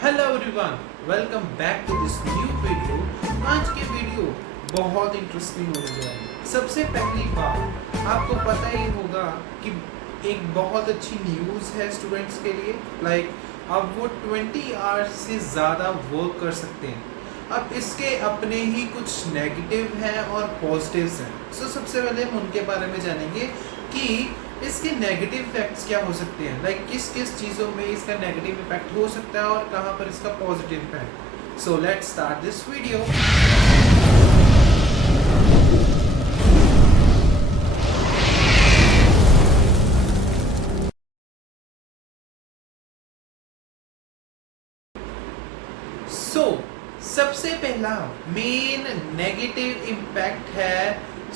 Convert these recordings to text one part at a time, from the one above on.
Hello everyone, welcome back to this new video. आज के video बहुत इंटरेस्टिंग होने जा रही है। सबसे पहली बात, आपको पता ही होगा कि एक बहुत अच्छी न्यूज़ है स्टूडेंट्स के लिए। अब वो 20 आवर्स से ज़्यादा वर्क कर सकते हैं। अब इसके अपने ही कुछ नेगेटिव हैं और पॉजिटिव्स हैं। सबसे पहले हम उनके बारे में जानेंगे कि इसके नेगेटिव इफेक्ट्स क्या हो सकते हैं। किस किस चीज़ों में इसका नेगेटिव इफेक्ट हो सकता है और कहाँ पर इसका positive effect. So let's start this video. सबसे पहला मेन नेगेटिव इम्पैक्ट है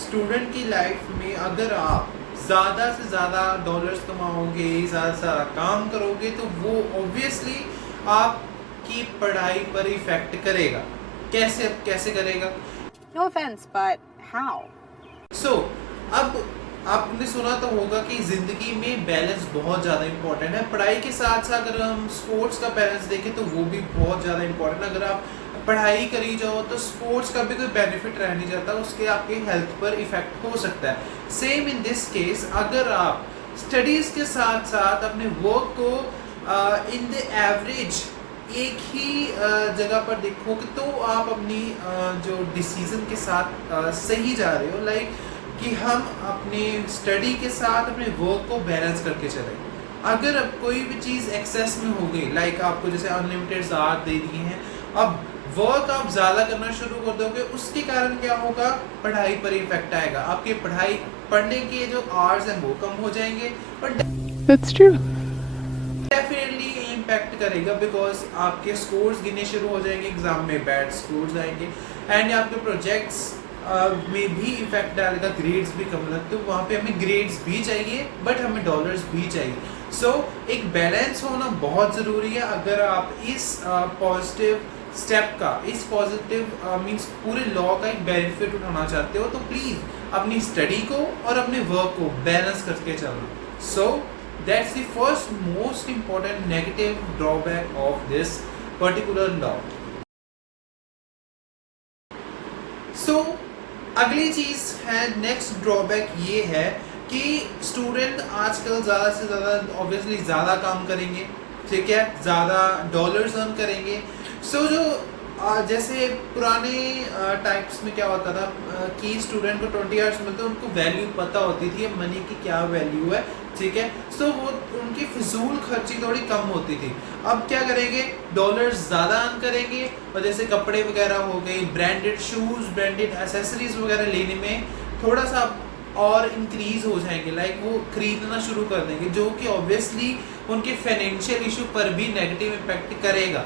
स्टूडेंट की लाइफ में। अगर आप ज़्यादा से ज़्यादा डॉलर्स कमाओगे, ज़्यादा से ज़्यादा काम करोगे, तो वो ऑब्वियसली आपकी पढ़ाई पर इफेक्ट करेगा। कैसे कैसे करेगा? No offense, but how? अब आपने सुना तो होगा कि ज़िंदगी में बैलेंस बहुत ज़्यादा इंपॉर्टेंट है। पढ़ाई के साथ साथ अगर हम स्पोर्ट्स का बैलेंस देखें तो वो भी बहुत ज़्यादा इंपॉर्टेंट है। अगर आप पढ़ाई करी जाओ तो स्पोर्ट्स का भी कोई बेनिफिट रह नहीं जाता, उसके आपके हेल्थ पर इफेक्ट हो सकता है। सेम इन दिस केस, अगर आप स्टडीज़ के साथ साथ अपने वर्क को इन द एवरेज एक ही जगह पर देखोगे तो आप अपनी जो डिसीजन के साथ सही जा रहे हो। कि हम अपने स्टडी के साथ अपने वर्क को बैलेंस करके चलें। अगर अब कोई भी चीज़ एक्सेस में हो गई, आपको जैसे अनलिमिटेड आवर्स दे दिए हैं, अब वर्क आप ज़्यादा करना शुरू कर दोगे, उसके कारण क्या होगा? पढ़ाई पर इफेक्ट आएगा। आपकी पढ़ने के जो आवर्स हैं वो कम हो जाएंगे और That's true. डेफिनेटली इम्पैक्ट करेगा, बिकॉज आपके स्कोर्स गिरने शुरू हो जाएंगे, एग्जाम में बैड स्कोर्स आएंगे एंड आपके प्रोजेक्ट्स में भी इफेक्ट डालेगा, ग्रेड्स भी कम लगते, तो वहाँ पे हमें ग्रेड्स भी चाहिए बट हमें डॉलर्स भी चाहिए। एक बैलेंस होना बहुत ज़रूरी है। अगर आप इस पॉजिटिव स्टेप का, इस पॉजिटिव मीन्स पूरे लॉ का एक बेनिफिट उठाना चाहते हो, तो प्लीज़ अपनी स्टडी को और अपने वर्क को बैलेंस करके चलना। That's the first most important negative drawback of this particular law. अगली चीज़ है, नेक्स्ट ड्रॉबैक ये है कि स्टूडेंट आजकल ज़्यादा से ज़्यादा ऑब्वियसली ज़्यादा काम करेंगे, ठीक है, ज़्यादा डॉलर्स अर्न करेंगे। जो जैसे पुराने टाइप्स में क्या होता था कि स्टूडेंट को 20 आवर्स मिलते, उनको वैल्यू पता होती थी मनी की क्या वैल्यू है, ठीक है। वो उनकी फिजूल खर्ची थोड़ी कम होती थी। अब क्या करेंगे? डॉलर्स ज़्यादा अर्न करेंगे और जैसे कपड़े वगैरह हो गए, ब्रांडेड शूज़, ब्रांडेड एसेसरीज वगैरह लेने में थोड़ा सा और इंक्रीज हो जाएंगे, वो खरीदना शुरू कर देंगे, जो कि ऑब्वियसली उनके फाइनेंशियल इशू पर भी नेगेटिव इम्पैक्ट करेगा।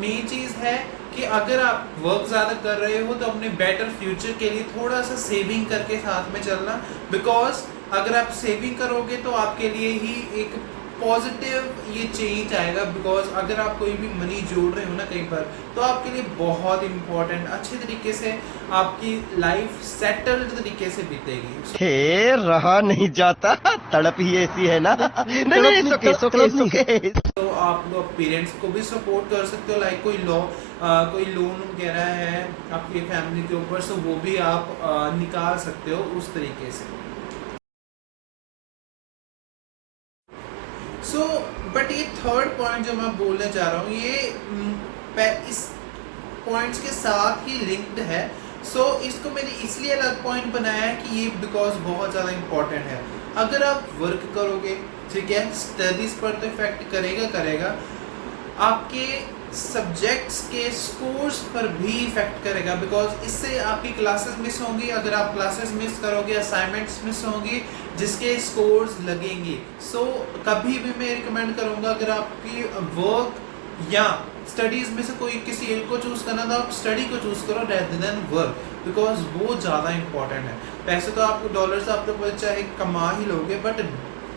मेन चीज़ है कि अगर आप वर्क ज़्यादा कर रहे हो तो अपने बेटर फ्यूचर के लिए थोड़ा सा सेविंग करके साथ में चलना, बिकॉज अगर आप सेविंग करोगे तो आपके लिए ही एक पॉजिटिव ये चेंज आएगा। बिकॉज अगर आप कोई भी मनी जोड़ रहे हो ना कहीं पर, तो आपके लिए बहुत इंपॉर्टेंट, अच्छे तरीके से आपकी लाइफ सेटल्ड तरीके से बीतेगी। खेर रहा नहीं जाता, तड़प ही ऐसी है ना। नहीं, सुके। तो आप लोग पेरेंट्स को भी सपोर्ट कर सकते हो, कोई लोन वगैरह है आपकी फैमिली के ऊपर, वो भी आप निकाल सकते हो उस तरीके से। बट ये थर्ड पॉइंट जो मैं बोलने जा रहा हूँ, ये इस पॉइंट्स के साथ ही लिंक्ड है। इसको मैंने इसलिए अलग पॉइंट बनाया है कि ये बिकॉज बहुत ज़्यादा इम्पोर्टेंट है। अगर आप वर्क करोगे, ठीक है, स्टडीज़ पर तो इफेक्ट करेगा, आपके सब्जेक्ट्स के स्कोर्स पर भी इफेक्ट करेगा, बिकॉज इससे आपकी क्लासेस मिस होंगी। अगर आप क्लासेस मिस करोगे, असाइनमेंट्स मिस होंगी, जिसके स्कोर्स लगेंगे। कभी भी मैं रिकमेंड करूँगा, अगर आपकी वर्क या स्टडीज़ में से कोई किसी एक को चूज़ करना, तो आप स्टडी को चूज़ करो रेदर देन वर्क, बिकॉज वो ज़्यादा इंपॉर्टेंट है। पैसे तो आपको डॉलर्स आप तो चाहे कमा ही लोगे, बट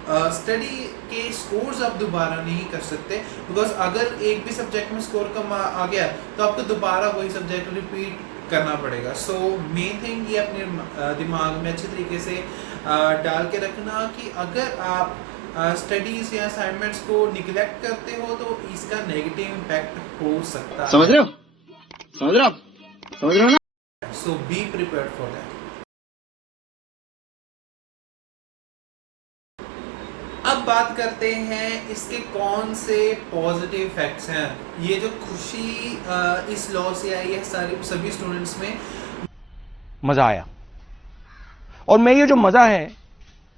स्टडी के स्कोर्स आप दोबारा नहीं कर सकते, बिकॉज अगर एक भी सब्जेक्ट में स्कोर कम आ गया तो आपको दोबारा वही सब्जेक्ट रिपीट करना पड़ेगा। मेन थिंग ये अपने दिमाग में अच्छे तरीके से डाल के रखना कि अगर आप स्टडीज या असाइनमेंट्स को निग्लेक्ट करते हो तो इसका नेगेटिव इम्पैक्ट हो सकता है। समझ रहे हो ना? सो बी प्रिपेयर्ड फॉर दैट। अब बात करते हैं इसके कौन से पॉजिटिव इफेक्ट्स हैं। ये जो खुशी इस लॉ से आई है सभी स्टूडेंट्स में, मजा आया, और मैं ये जो मजा है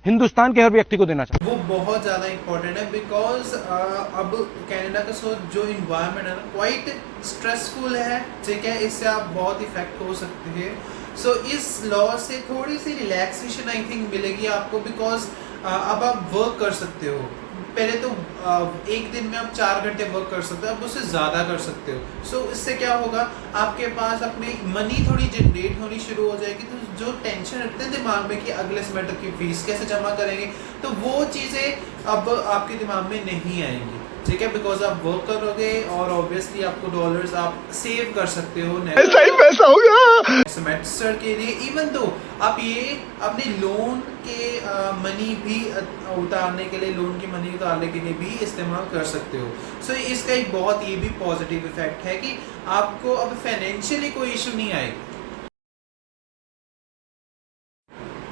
हिंदुस्तान के हर व्यक्ति को देना चाहता वो बहुत ज़्यादा इम्पोर्टेंट है। बिकॉज अब कनाडा का जो इन्वायरमेंट है ना क्वाइट स्ट्रेसफुल है, ठीक है, इससे आप बहुत इफेक्ट हो सकते हैं। सो इस लॉ से थोड़ी सी रिलैक्सेशन आई थिंक मिलेगी आपको, बिकॉज अब आप वर्क कर सकते हो। पहले तो एक दिन में आप 4 घंटे वर्क कर सकते हो, अब उससे ज़्यादा कर सकते हो। सो इससे क्या होगा, आपके पास अपनी मनी थोड़ी जनरेट होनी शुरू हो जाएगी। तो जो टेंशन रखते हैं दिमाग में कि अगले सेमेस्टर की फीस कैसे जमा करेंगे, तो वो चीज़ें अब आपके दिमाग में नहीं आएंगी, ठीक है, बिकॉज आप वर्क करोगे और ऑब्वियसली आपको डॉलर्स आप सेव कर सकते हो ऐसा ही पैसा होगा सेमेस्टर के लिए। इवन दो आप ये अपने लोन के मनी भी उतारने के लिए, लोन की मनी उतारने के लिए भी इस्तेमाल कर सकते हो। सो इसका एक बहुत ये भी पॉजिटिव इफेक्ट है कि आपको अब फाइनेंशियली कोई इशू नहीं आएगी।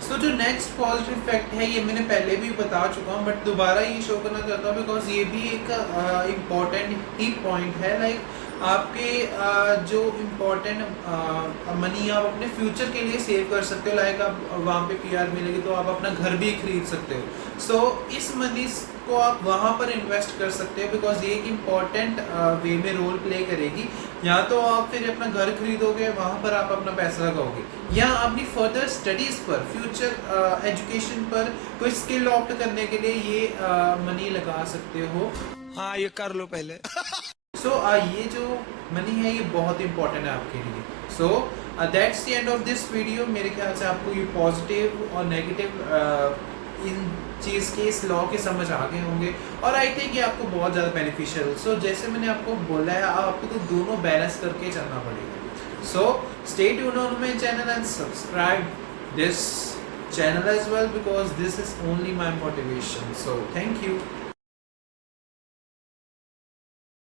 सो जो नेक्स्ट पॉजिटिव इफेक्ट है ये मैंने पहले भी बता चुका हूँ, बट दोबारा ये शो करना चाहता हूँ बिकॉज ये भी एक इम्पॉर्टेंट ही पॉइंट है। लाइक आपके जो इम्पोर्टेंट मनी आप अपने फ्यूचर के लिए सेव कर सकते हो। लाइक आप वहाँ पे PR मिलेगी तो आप अपना घर भी खरीद सकते हो। सो इस मनी को आप वहाँ पर इन्वेस्ट कर सकते हो, बिकॉज ये एक इम्पॉर्टेंट वे में रोल प्ले करेगी। या तो आप फिर अपना घर खरीदोगे, वहाँ पर आप अपना पैसा लगाओगे, या अपनी फर्दर स्टडीज़ पर, फ्यूचर एजुकेशन पर कोई स्किल ऑप्ट करने के लिए ये मनी लगा सकते हो। हाँ ये कर लो पहले। सो ये जो मनी है ये बहुत इंपॉर्टेंट है आपके लिए। So that's the end of this video. मेरे ख्याल से आपको ये पॉजिटिव और नेगेटिव इन चीज़ के, इस लॉ के समझ आ गए होंगे, और आई थिंक ये आपको बहुत ज़्यादा बेनिफिशियल। सो जैसे मैंने आपको बोला है, आपको तो दोनों बैलेंस करके चलना पड़ेगा। So stay tuned on my channel and subscribe this channel as well, because this is only my motivation. So thank you.